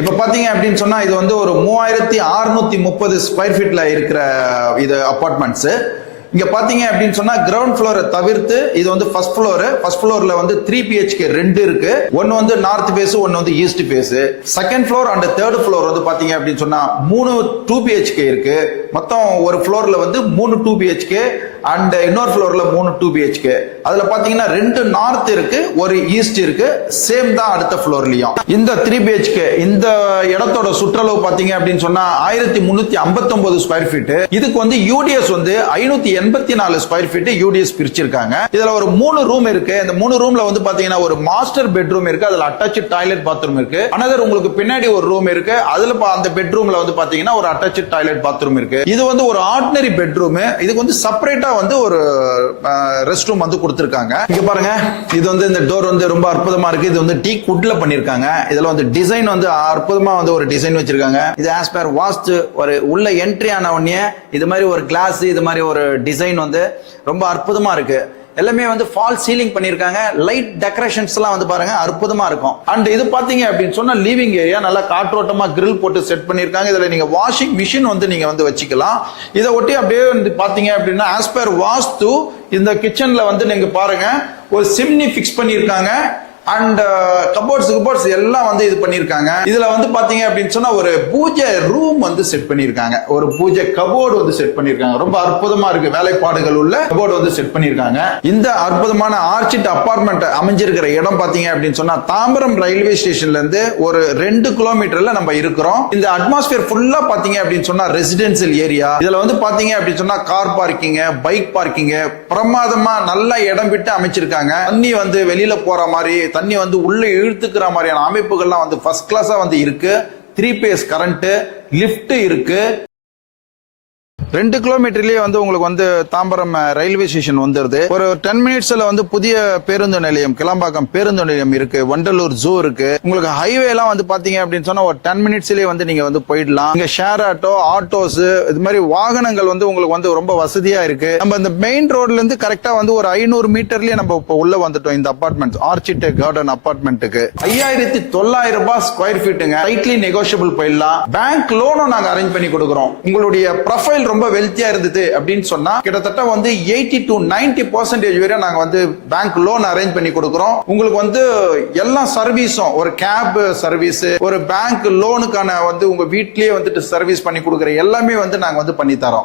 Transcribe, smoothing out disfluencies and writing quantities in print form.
இப்ப பாத்தீங்க அப்படின்னு சொன்னா இது வந்து ஒரு 3630 ஸ்கொயர் ஃபீட்ல இருக்கிற இது அபார்ட்மெண்ட்ஸ். இங்க பாத்தீங்க அப்படின்னு சொன்னா கிரவுண்ட் ஃப்ளோரை தவிர்த்து இது வந்து ஃபர்ஸ்ட் ஃப்ளோர்ல வந்து 3 BHK 2 இருக்கு. ஒன்னு வந்து நார்த் ஃபேஸ், ஒன்னு வந்து east face. Second floor and third floor வந்து பாத்தீங்க அப்படின்னு சொன்னா 3 2 BHK இருக்கு. மொத்தம் ஒரு ஃப்ளோர்ல வந்து 3 2 BHK அண்ட் இன்னொரு ஃப்ளோர்ல 3 2 BHK. அதுல பாத்தீங்கன்னா 2 நார்த் இருக்கு, ஒரு ஈஸ்ட் இருக்கு. சேம் தான் அடுத்த ஃப்ளோர்லயும். இந்த 3 BHK இந்த இடத்தோட சுற்றளவு பாத்தீங்க அப்படின்னு சொன்னா 1359 ஸ்கொயர் ஃபீட். இதுக்கு வந்து யூடிஎஸ் வந்து 584 ஸ்கொயர் ஃபீட் யூடிஎஸ் பிரிச்சிருக்காங்க. இதுல ஒரு 3 ரூம் இருக்கு. இந்த 3 ரூம்ல வந்து பாத்தீங்கன்னா ஒரு மாஸ்டர் பெட்ரூம் இருக்கு, அதுல அட்டாச் டாய்லெட் பாத்ரூம் இருக்கு. அனதர் உங்களுக்கு பின்னாடி ஒரு ரூம் இருக்கு, அதுல அந்த பெட்ரூம்ல வந்து பாத்தீங்கன்னா ஒரு அட்டாச் டாய்லெட் பாத்ரூம் இருக்கு. இது வந்து ஒரு ஆர்டினரி பெட்ரூம். இதுக்கு வந்து செப்பரேட்டா வந்து ஒரு ரெஸ்ட் ரூம் வந்து கொடுத்திருக்காங்க. இங்க பாருங்க, இது வந்து இந்த டோர் வந்து ரொம்ப அற்புதமா இருக்கு. இது வந்து டீக் வுட்ல பண்ணிருக்காங்க. இதுல வந்து டிசைன் வந்து அற்புதமா வந்து ஒரு டிசைன் வச்சிருக்காங்க. இது ஆஸ் பர் வாஸ்து ஒரு உள்ள என்ட்ரி ஆன உடனே இது மாதிரி ஒரு கிளாஸ், இது மாதிரி ஒரு டிசைன் வந்து ரொம்ப அற்புதமா இருக்கு. எல்லாமே வந்து ஃபால் சீலிங் பண்ணிருக்காங்க. லைட் டெக்கரேஷன்ஸ் எல்லாம் வந்து பாருங்க அற்புதமா இருக்கும். அண்ட் இது பாத்தீங்க அப்படின்னு சொன்னா லிவிங் ஏரியா நல்லா காற்றோட்டமா கிரில் போட்டு செட் பண்ணிருக்காங்க. இதுல நீங்க வாஷிங் மிஷின் வந்து நீங்க வந்து வச்சுக்கலாம். இதை ஒட்டி அப்படியே வந்து பாத்தீங்க அப்படின்னா ஆஸ் பர் வாஸ்து இந்த கிச்சன்ல வந்து நீங்க பாருங்க ஒரு சிம்னி பிக்ஸ் பண்ணிருக்காங்க. அண்ட் கபோர்ட்ஸ் எல்லாம் வந்து இது பண்ணிருக்காங்க. இதுல வந்து பாத்தீங்க அப்படின்னு சொன்னா ஒரு பூஜை ரூம் வந்து செட் பண்ணிருக்காங்க. ஒரு பூஜை கபோர்டு வந்து செட் பண்ணிருக்காங்க. ரொம்ப அற்புதமா இருக்கு. வேலைப்பாடுகள் உள்ள கபோர்டு வந்து செட் பண்ணிருக்காங்க. இந்த அற்புதமான ஆர்ச்சிட் அபார்ட்மெண்ட் அமைஞ்சிருக்கிற இடம் பாத்தீங்க அப்படின்னு சொன்னா தாம்பரம் ரயில்வே ஸ்டேஷன்ல இருந்து ஒரு 2 கிலோமீட்டர்ல நம்ம இருக்கிறோம். இந்த அட்மாஸ்பியர் ஃபுல்லா பாத்தீங்க அப்படின்னு சொன்னா ரெசிடென்சியல் ஏரியா. இதுல வந்து பாத்தீங்க அப்படின்னு சொன்னா கார் பார்க்கிங், பைக் பார்க்கிங் பிரமாதமா நல்ல இடம் விட்டு அமைச்சிருக்காங்க. தண்ணி வந்து வெளியில போற மாதிரி, தண்ணி வந்து உள்ள இழுத்துக்கிற மாதிரியான அமைப்புகள்லாம் வந்து ஃபர்ஸ்ட் கிளாஸா வந்து இருக்கு. 3 பேஸ் கரண்ட், லிஃப்ட் இருக்கு. 2 கிலோமீட்டர்லயே வந்து உங்களுக்கு வந்து தாம்பரம் ரயில்வே ஸ்டேஷன் வந்துருது. ஒரு 10 மினிட்ஸ்ல வந்து புதிய பேருந்து நிலையம், கிளாம்பாக்கம் பேருந்து நிலையம் இருக்கு. வண்டலூர் ஜூ இருக்கு. உங்களுக்கு ஹைவே எல்லாம் வந்து பாத்தீங்க அப்படின்னு சொன்னா ஒரு 10 மினிட்ஸ்லயே வந்து நீங்க வந்து போயிடலாம். இங்க ஷேர் ஆட்டோ, ஆட்டோஸ் இது மாதிரி வாகனங்கள் வந்து உங்களுக்கு வந்து ரொம்ப வசதியா இருக்கு. நம்ம இந்த மெயின் ரோட்ல இருந்து கரெக்டா வந்து ஒரு 500 மீட்டர்லயே நம்ம இப்ப உள்ள வந்துட்டோம். இந்த அபார்ட்மெண்ட் ஆர்ச்சிட் கார்டன் அபார்ட்மெண்ட்டுக்கு 5900 ரூபாய் ஸ்கொயர் ஃபீட்டுங்க. டைட்லி நெகோஷியபிள் போயிடலாம். பேங்க் லோனும் நாங்க அரேஞ்ச் பண்ணி கொடுக்குறோம். உங்களுடைய ப்ரொஃபைல் ரொம்ப வெல்த்தியா இருந்தது அப்படின்னு சொன்னா கிட்டத்தட்ட வந்து 80 to 90% வரை நாங்க வந்து பேங்க் லோன் அரேஞ்ச் பண்ணி கொடுக்கிறோம். உங்களுக்கு வந்து எல்லா சர்வீஸும், ஒரு கேப் சர்வீஸ், ஒரு பேங்க் லோனுக்கான வந்து உங்க வீட்லயே வந்துட்டு சர்வீஸ் பண்ணி கொடுக்குற எல்லாமே வந்து நாங்க வந்து பண்ணி தரோம்.